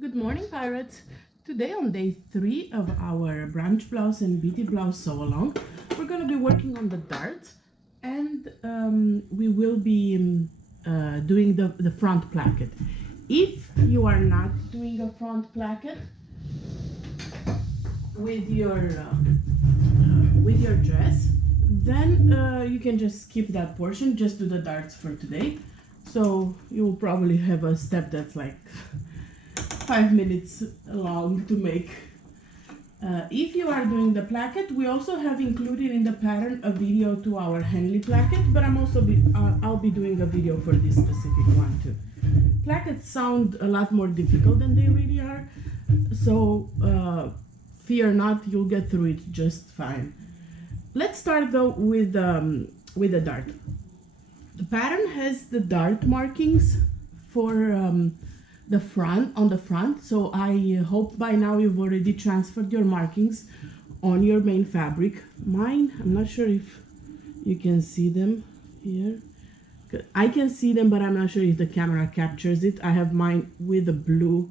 Good morning, pirates. Today on day 3 of our branch blouse and BT blouse sew along, we're going to be working on the darts, and we will be doing the front placket. If you are not doing a front placket with your dress, then you can just skip that portion, just do the darts for today. So you will probably have a step that's like 5 minutes long to make. If you are doing the placket, we also have included in the pattern a video to our Henley placket, but I'll be doing a video for this specific one too. Plackets sound a lot more difficult than they really are, so fear not, you'll get through it just fine. Let's start though with the dart. The pattern has the dart markings for the front, on the front, so I hope by now you've already transferred your markings on your main fabric. Mine, I'm not sure if you can see them here. I can see them, but I'm not sure if the camera captures it. I have mine with a blue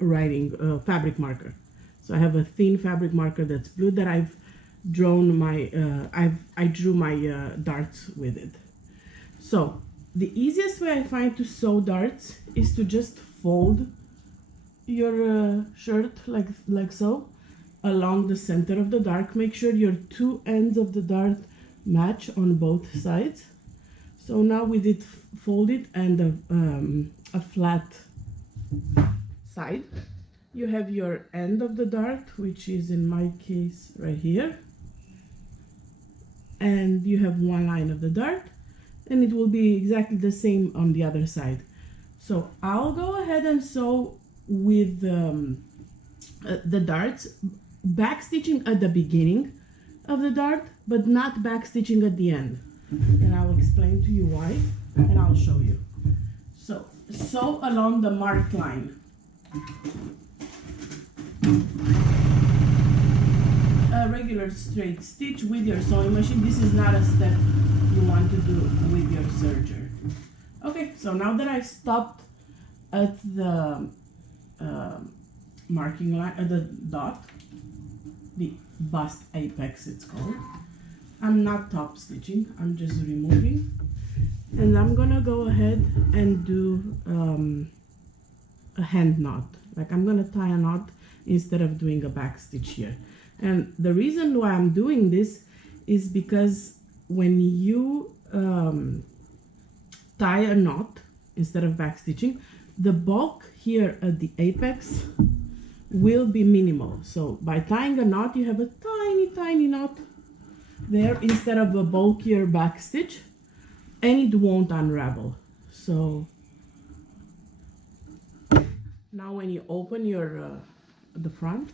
fabric marker. So I have a thin fabric marker that's blue that I've drawn my I drew my darts with it. So the easiest way I find to sew darts is to just fold your shirt like so along the center of the dart. Make sure your two ends of the dart match on both sides. So now with it folded and a flat side, you have your end of the dart, which is in my case right here, and you have one line of the dart, and it will be exactly the same on the other side. So I'll go ahead and sew with the darts, back stitching at the beginning of the dart, but not back stitching at the end. And I'll explain to you why, and I'll show you. So sew along the marked line. A regular straight stitch with your sewing machine. This is not a step you want to do with your serger. Okay, so now that I stopped at the marking line, at the dot, the bust apex it's called, I'm not top stitching, I'm just removing, and I'm gonna go ahead and do a hand knot. Like I'm gonna tie a knot instead of doing a back stitch here. And the reason why I'm doing this is because when you tie a knot instead of back stitching, the bulk here at the apex will be minimal. So by tying a knot, you have a tiny knot there instead of a bulkier back stitch, and it won't unravel. So now when you open your the front,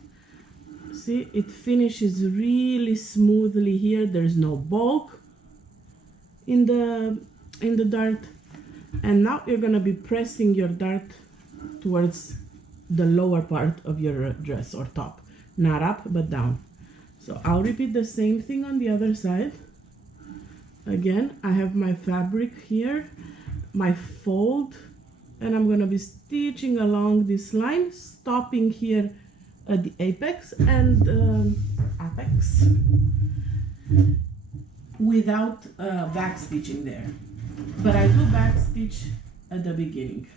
see, it finishes really smoothly here. There's no bulk in the dart, and now you're gonna be pressing your dart towards the lower part of your dress or top, not up but down. So I'll repeat the same thing on the other side. Again, I have my fabric here, my fold, and I'm gonna be stitching along this line, stopping here at the apex and apex without back stitching there, but I do back stitch at the beginning.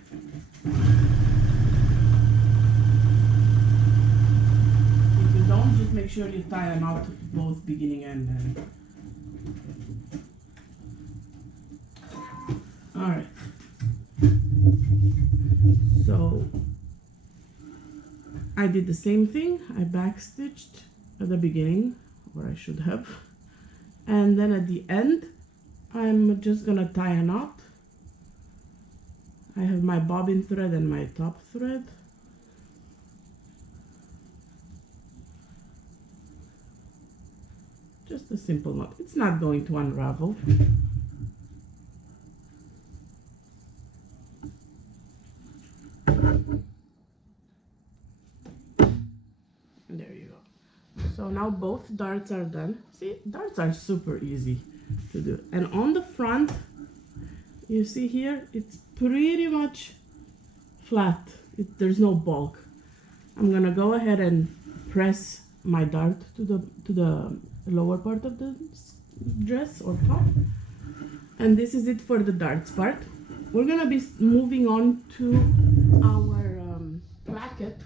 If you don't, just make sure you tie a knot both beginning and end. All right, so I did the same thing. I back stitched at the beginning, or I should have, and then at the end I'm just gonna tie a knot. I have my bobbin thread and my top thread. Just a simple knot. It's not going to unravel. There you go. So now both darts are done. See, darts are super easy to do. And on the front, you see here, it's pretty much flat. There's no bulk. I'm gonna go ahead and press my dart to the lower part of the dress or top. And this is it for the darts part. We're gonna be moving on to our placket.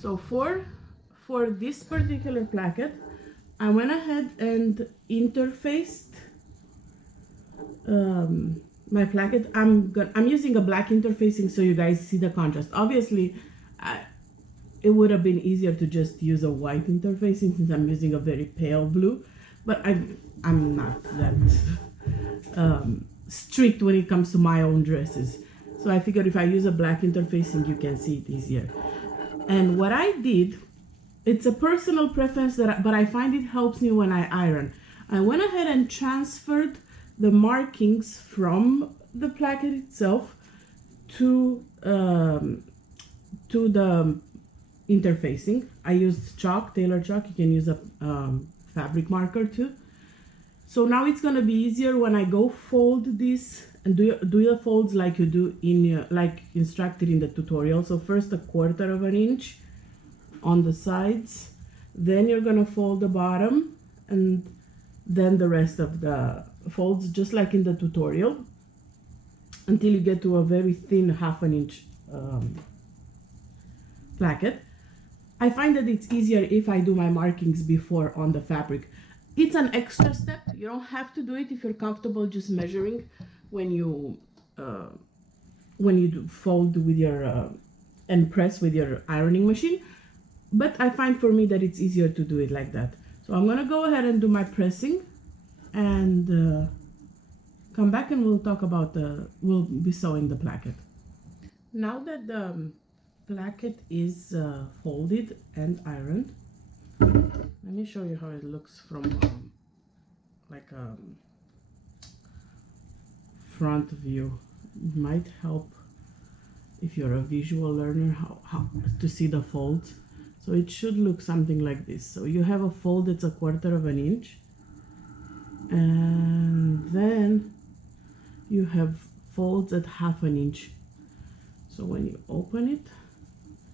So for this particular placket, I went ahead and interfaced my placket. I'm using a black interfacing so you guys see the contrast. Obviously, it would have been easier to just use a white interfacing since I'm using a very pale blue, but I'm not that strict when it comes to my own dresses. So I figured if I use a black interfacing, you can see it easier. And what I did, it's a personal preference but I find it helps me when I iron. I went ahead and transferred the markings from the placket itself to the interfacing. I used chalk, tailor chalk. You can use a fabric marker too. So now it's gonna be easier when I go fold this and do the folds like you do in like instructed in the tutorial. So first 1/4 of an inch on the sides, then you're gonna fold the bottom, and then the rest of the folds just like in the tutorial until you get to a very thin 1/2 inch placket. I find that it's easier if I do my markings before on the fabric. It's an extra step. You don't have to do it if you're comfortable just measuring when you fold with your and press with your ironing machine. But I find for me that it's easier to do it like that. So I'm gonna go ahead and do my pressing and come back and we'll talk about we'll be sewing the placket. Now that the placket is folded and ironed, let me show you how it looks from like a front view. It might help if you're a visual learner how to see the folds. So it should look something like this. So you have a fold that's 1/4 of an inch, and then you have folds at 1/2 inch. So when you open it,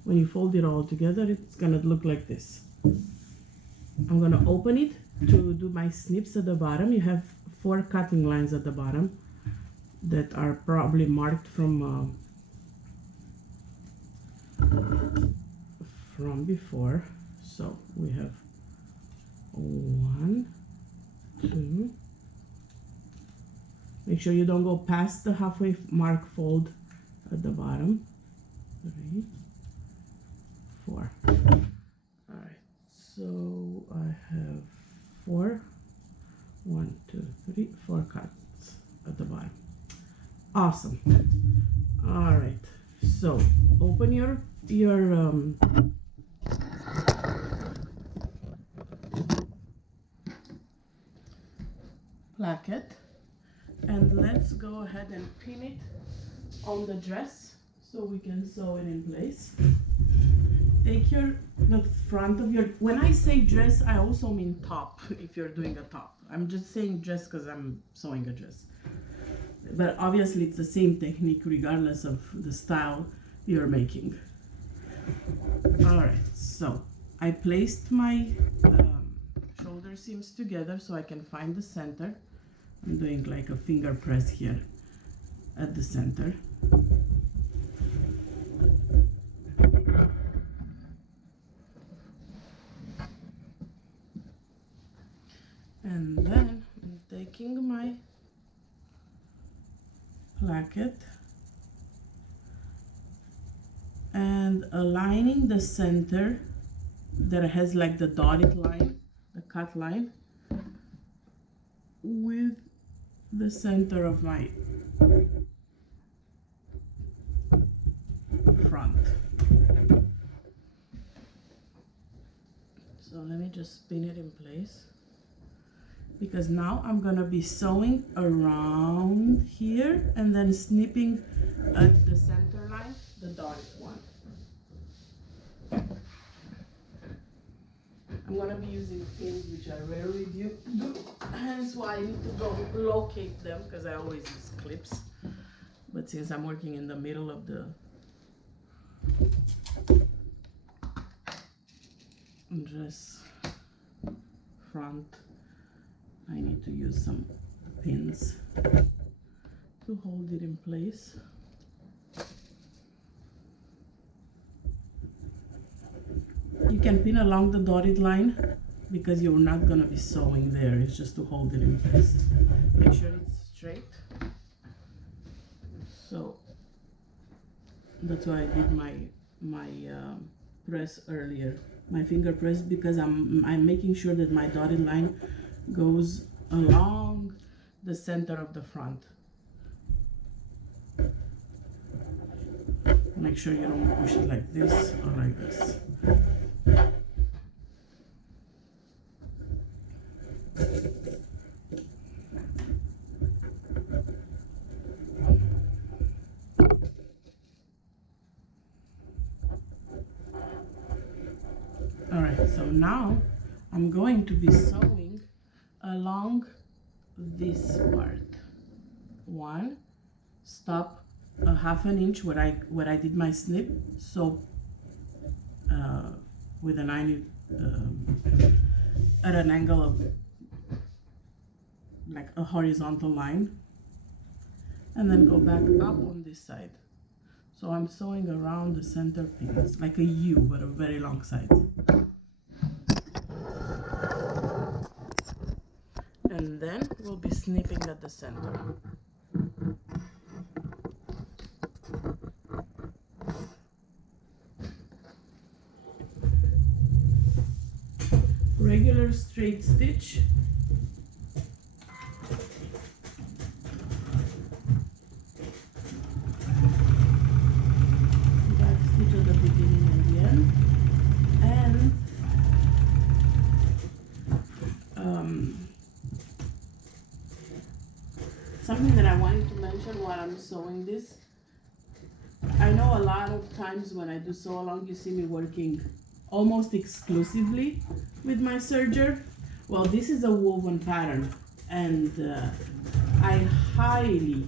when you fold it all together, it's gonna look like this. I'm gonna open it to do my snips at the bottom. You have 4 cutting lines at the bottom that are probably marked from before. So we have 1, 2. Make sure you don't go past the halfway mark fold at the bottom. 3, 4. All right, so I have 4, 1, 2, 3, 4 cuts at the bottom. Awesome. All right, so open your placket, and let's go ahead and pin it on the dress so we can sew it in place. Take the front of your, when I say dress, I also mean top if you're doing a top. I'm just saying dress because I'm sewing a dress. But obviously it's the same technique regardless of the style you're making. All right, so I placed my shoulder seams together so I can find the center. I'm doing like a finger press here at the center. And then I'm taking my placket and aligning the center that has like the dotted line, the cut line, with the center of my front. So let me just spin it in place, because now I'm gonna be sewing around here and then snipping at the center line, the dotted one. I'm gonna be using pins, which I rarely do, hence why I need to go locate them, because I always use clips. But since I'm working in the middle of the dress front, I need to use some pins to hold it in place. You can pin along the dotted line because you're not gonna be sewing there. It's just to hold it in place. Make sure it's straight. So that's why I did my press earlier, my finger press, because I'm making sure that my dotted line goes along the center of the front. Make sure you don't push it like this or like this. Alright, so now I'm going to be sewing along this part. One, stop a half an inch where I did my snip, so with a 90 at an angle of like a horizontal line, and then go back up on this side. So I'm sewing around the center pins like a U, but a very long side. And then we'll be snipping at the center. Regular straight stitch. Back stitch at the beginning and the end. And something that I wanted to mention while I'm sewing this. I know a lot of times when I do sew along, you see me working almost exclusively with my serger. Well, this is a woven pattern, and I highly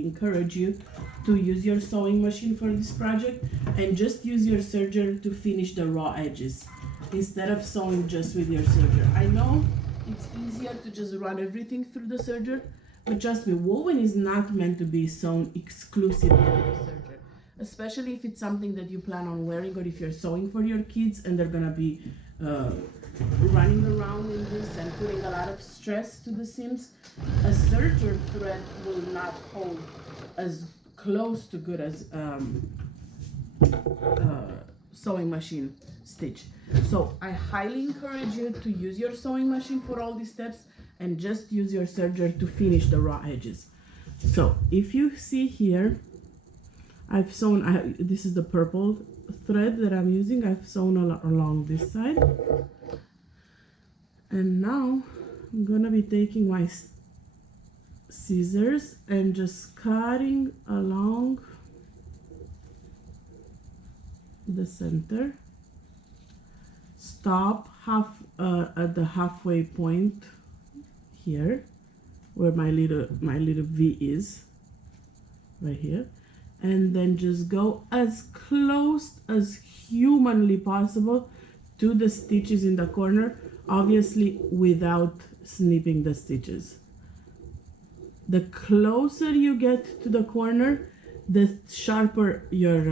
encourage you to use your sewing machine for this project and just use your serger to finish the raw edges instead of sewing just with your serger. I know it's easier to just run everything through the serger, but trust me, woven is not meant to be sewn exclusively with the serger, especially if it's something that you plan on wearing, or if you're sewing for your kids and they're gonna be running around in this and putting a lot of stress to the seams. A serger thread will not hold as close to good as sewing machine stitch. So I highly encourage you to use your sewing machine for all these steps and just use your serger to finish the raw edges. So if you see here, I've sewn, this is the purple thread that I'm using. I've sewn along this side. And now I'm gonna be taking my scissors and just cutting along the center. Stop at the halfway point here, where my little V is, right here. And then just go as close as humanly possible to the stitches in the corner, obviously without snipping the stitches. The closer you get to the corner, the sharper your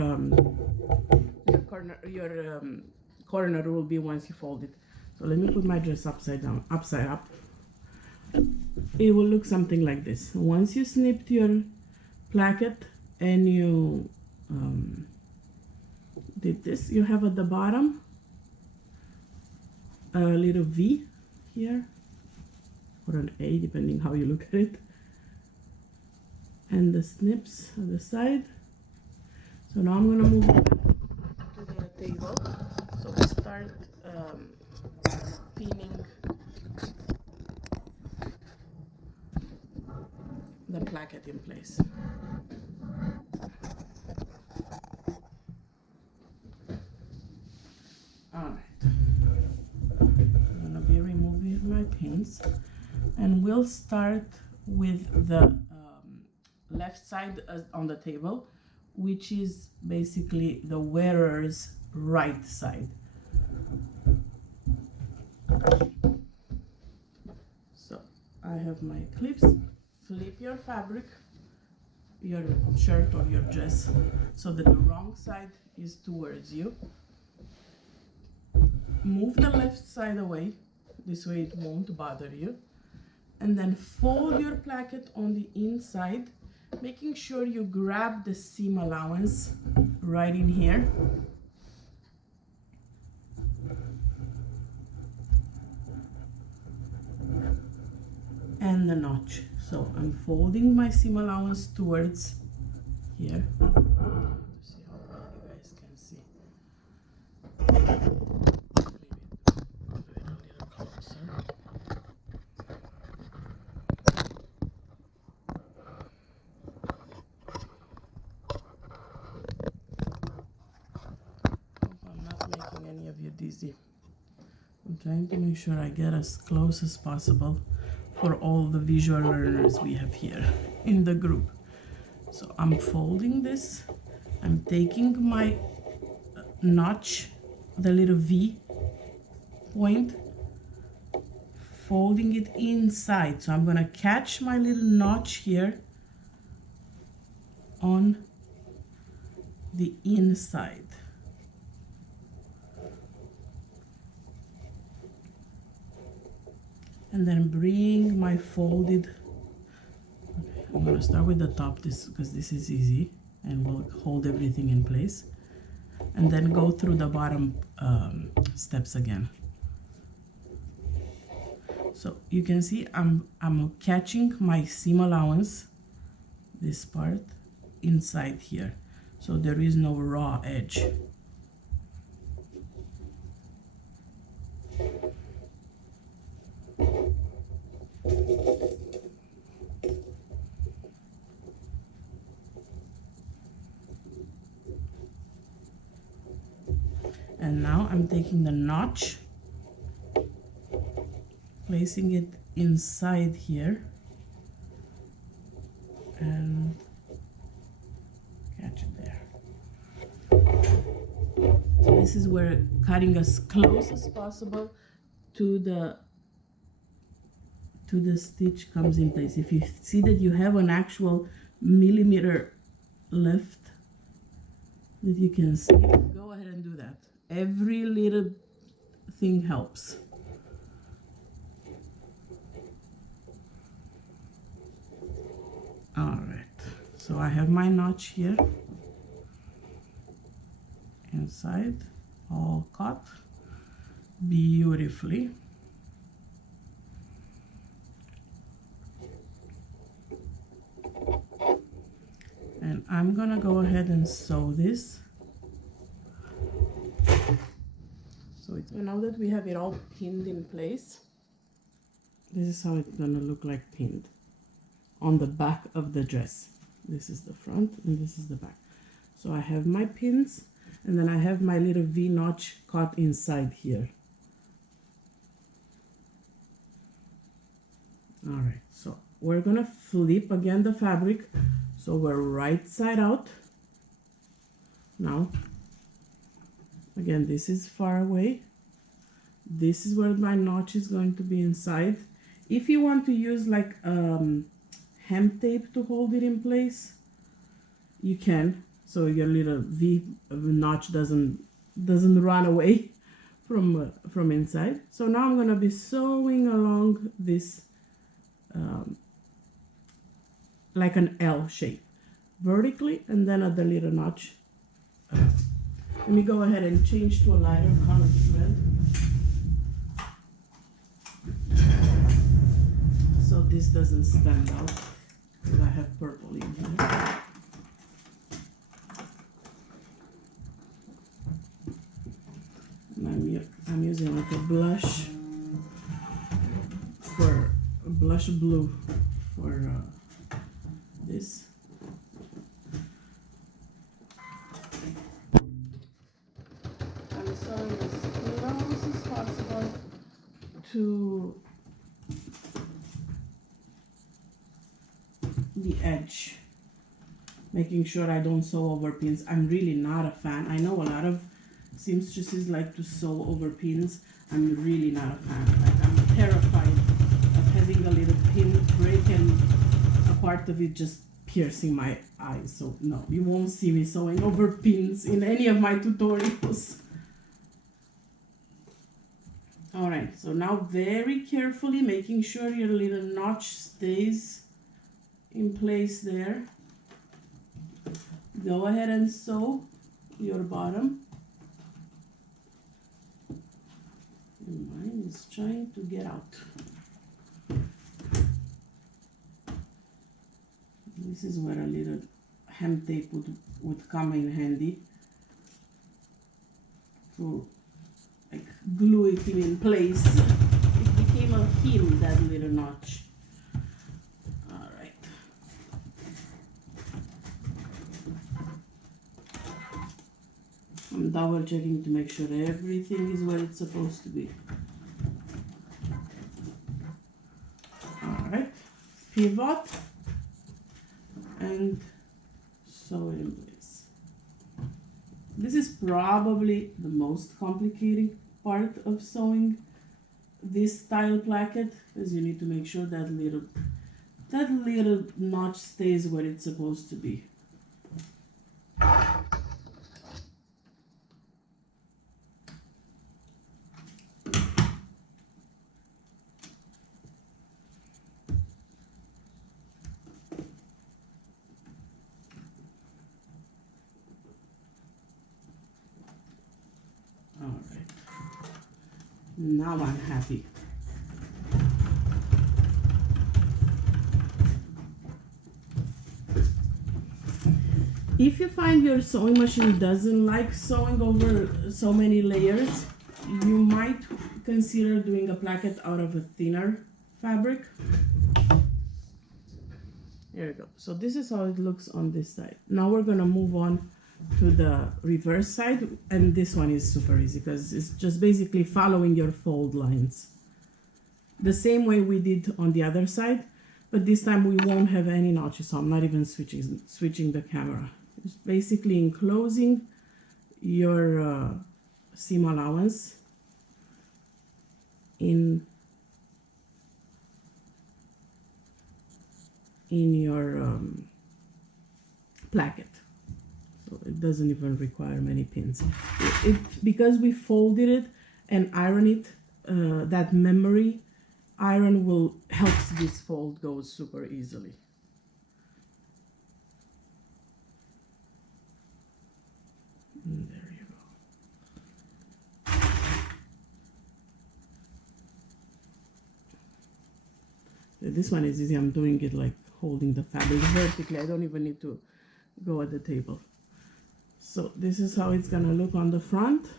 corner will be once you fold it. So let me put my dress upside up. It will look something like this. Once you snipped your placket and you did this, you have at the bottom a little V here, or an A, depending how you look at it, and the snips on the side. So now I'm gonna move back to the table. So we start pinning the placket in place. Alright, I'm gonna be removing my pins, and we'll start with the left side on the table, which is basically the wearer's right side. So I have my clips. Flip your fabric, your shirt or your dress, so that the wrong side is towards you. Move the left side away, this way it won't bother you. And then fold your placket on the inside, making sure you grab the seam allowance right in here. And the notch. So I'm folding my seam allowance towards here. See how well you guys can see. Maybe do it a little closer. Hope I'm not making any of you dizzy. I'm trying to make sure I get as close as possible for all the visual learners we have here in the group. So I'm folding this, I'm taking my notch, the little V point, folding it inside. So I'm gonna catch my little notch here on the inside. And then bring my folded, okay, I'm gonna start with the top because this is easy and we'll hold everything in place. And then go through the bottom steps again. So you can see I'm catching my seam allowance, this part, inside here. So there is no raw edge. And now I'm taking the notch, placing it inside here, and catch it there. This is where cutting as close as possible to the stitch comes in place. If you see that you have an actual millimeter left that you can see, go ahead and do that. Every little thing helps. All right, so I have my notch here inside, all cut beautifully. And I'm gonna go ahead and sew this. So now that we have it all pinned in place, this is how it's gonna look like pinned on the back of the dress. This is the front and this is the back. So I have my pins and then I have my little V notch cut inside here. All right, so we're gonna flip again the fabric. So we're right side out. Now, again, this is far away. This is where my notch is going to be inside. If you want to use like hem tape to hold it in place, you can. So your little V notch doesn't run away from inside. So now I'm gonna be sewing along this like an L shape, vertically, and then at the little notch. Let me go ahead and change to a lighter colored thread. So this doesn't stand out, because I have purple in here. And I'm using like a blush blue for this. I'm sewing as close as possible to the edge making sure I don't sew over pins. I'm really not a fan. I know a lot of seamstresses like to sew over pins. I'm really not a fan. Like, I'm terrified of having a little pin break and a part of it just piercing my eyes. So no, you won't see me sewing over pins in any of my tutorials. All right, so now very carefully making sure your little notch stays in place there. Go ahead and sew your bottom. And mine is trying to get out. This is where a little hem tape would come in handy to like glue it in place. It became a hem, that little notch. All right. I'm double checking to make sure everything is where it's supposed to be. All right. Pivot and sew it in place. This is probably the most complicated part of sewing this style placket, because you need to make sure that little notch stays where it's supposed to be. All right, now I'm happy. If you find your sewing machine doesn't like sewing over so many layers, you might consider doing a placket out of a thinner fabric. There we go. So this is how it looks on this side. Now we're gonna move on to the reverse side, and this one is super easy because it's just basically following your fold lines the same way we did on the other side, but this time we won't have any notches, so I'm not even switching the camera. It's basically enclosing your seam allowance in your placket. So it doesn't even require many pins. Because we folded it and ironed it, that memory iron will help this fold go super easily. And there you go. This one is easy. I'm doing it like holding the fabric vertically. I don't even need to go at the table. So this is how it's gonna look on the front,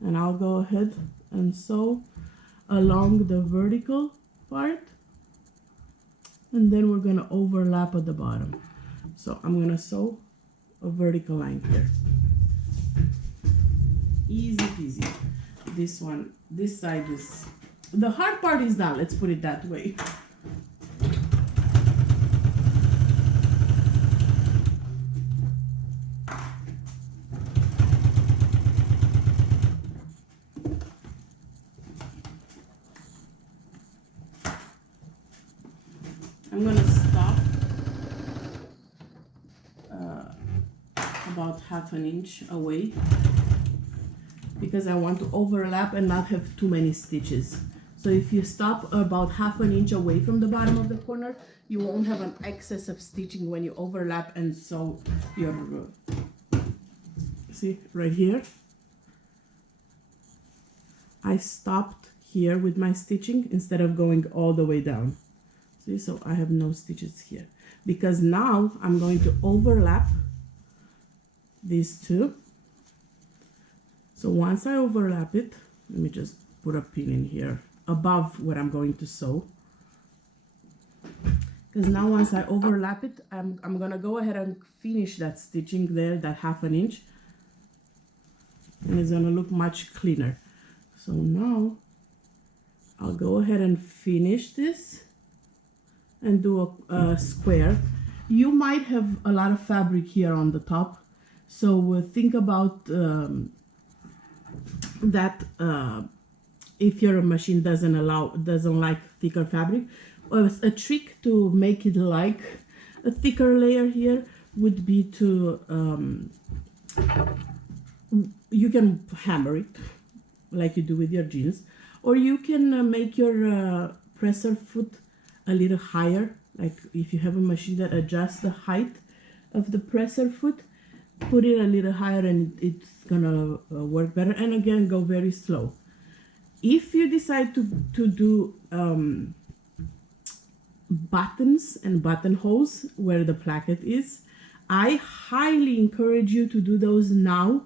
and I'll go ahead and sew along the vertical part, and then we're gonna overlap at the bottom. So I'm gonna sew a vertical line here. Easy peasy. This side is, the hard part is done, let's put it that way. I'm gonna stop about 1/2 inch away because I want to overlap and not have too many stitches. So if you stop about 1/2 inch away from the bottom of the corner, you won't have an excess of stitching when you overlap and sew your, see right here, I stopped here with my stitching instead of going all the way down. See, so I have no stitches here because now I'm going to overlap these two. So once I overlap it, let me just put a pin in here above what I'm going to sew, because now once I overlap it, I'm gonna go ahead and finish that stitching there, that 1/2 inch, and it's gonna look much cleaner. So now I'll go ahead and finish this and do a square. you might have a lot of fabric here on the top, so think about that. If your machine doesn't like thicker fabric, a trick to make it like a thicker layer here would be to you can hammer it like you do with your jeans, or you can make your presser foot a little higher. Like if you have a machine that adjusts the height of the presser foot, put it a little higher and it's gonna work better. And again, go very slow. If you decide to do buttons and buttonholes where the placket is, I highly encourage you to do those now.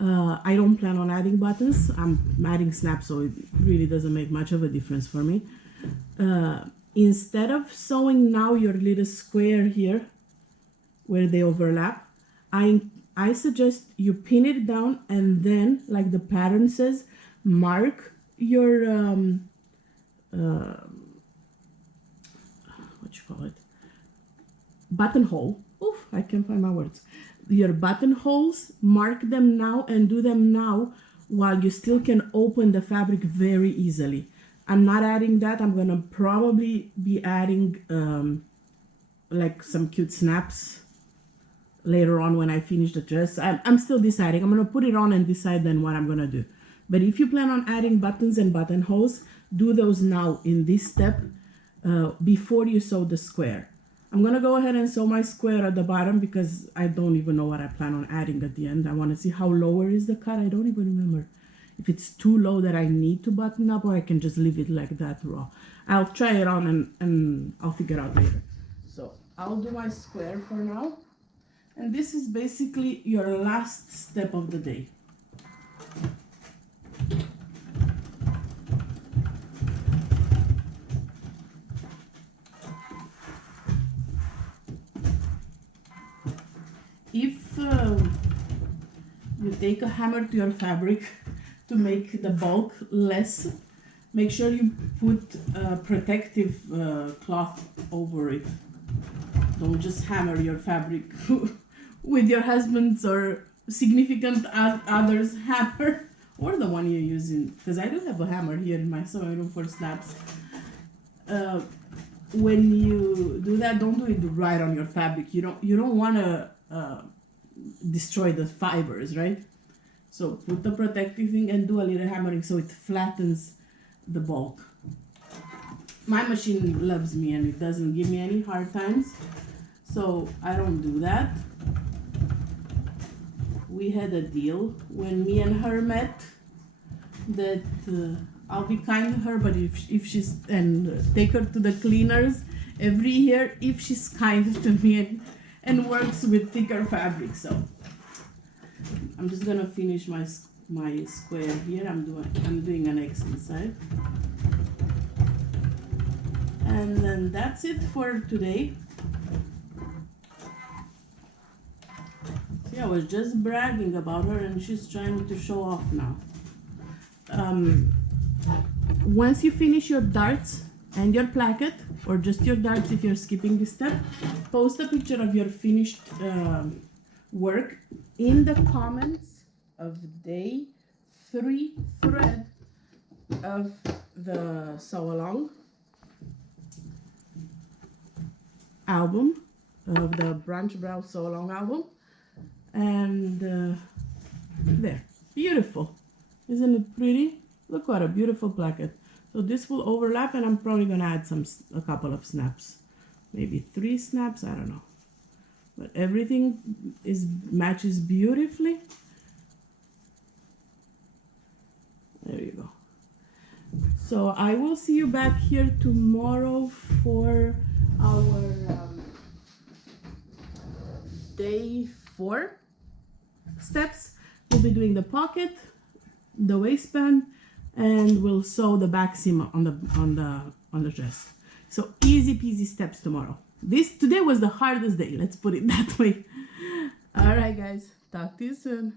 I don't plan on adding buttons. I'm adding snaps, so it really doesn't make much of a difference for me. Instead of sewing now your little square here where they overlap, I suggest you pin it down and then, like the pattern says, mark your what you call it, buttonhole. Oof, I can't find my words. Your buttonholes, mark them now and do them now while you still can open the fabric very easily. I'm not adding that. I'm gonna probably be adding like some cute snaps later on when I finish the dress. I'm still deciding. I'm gonna put it on and decide then what I'm gonna do. But if you plan on adding buttons and buttonholes, do those now in this step before you sew the square. I'm gonna go ahead and sew my square at the bottom because I don't even know what I plan on adding at the end. I wanna see how lower is the cut. I don't even remember if it's too low that I need to button up, or I can just leave it like that raw. I'll try it on and I'll figure it out later. So I'll do my square for now. And this is basically your last step of the day. If you take a hammer to your fabric to make the bulk less, make sure you put a protective cloth over it. Don't just hammer your fabric with your husband's or significant other's hammer, or the one you're using, because I do have a hammer here in my sewing room for snaps. When you do that, don't do it right on your fabric. You don't want to destroy the fibers, right? So put the protective thing and do a little hammering so it flattens the bulk. My machine loves me and it doesn't give me any hard times, so I don't do that. We had a deal when me and her met that I'll be kind to her, but if she's, and take her to the cleaners every year if she's kind to me and works with thicker fabric. So I'm just gonna finish my square here. I'm doing an X inside, and then that's it for today. See, I was just bragging about her and she's trying to show off now. Once you finish your darts and your placket, or just your darts if you're skipping this step, post a picture of your finished work in the comments of day 3 thread of the Sew Along album, of the Branch Brow Sew Along album. And there, beautiful. Isn't it pretty? Look what a beautiful placket. So this will overlap, and I'm probably gonna add a couple of snaps, maybe 3 snaps, I don't know. But everything matches beautifully. There you go. So I will see you back here tomorrow for our day 4 steps. We'll be doing the pocket, the waistband, and we'll sew the back seam on the dress. So easy peasy steps tomorrow. Today was the hardest day, let's put it that way. All right, guys, talk to you soon.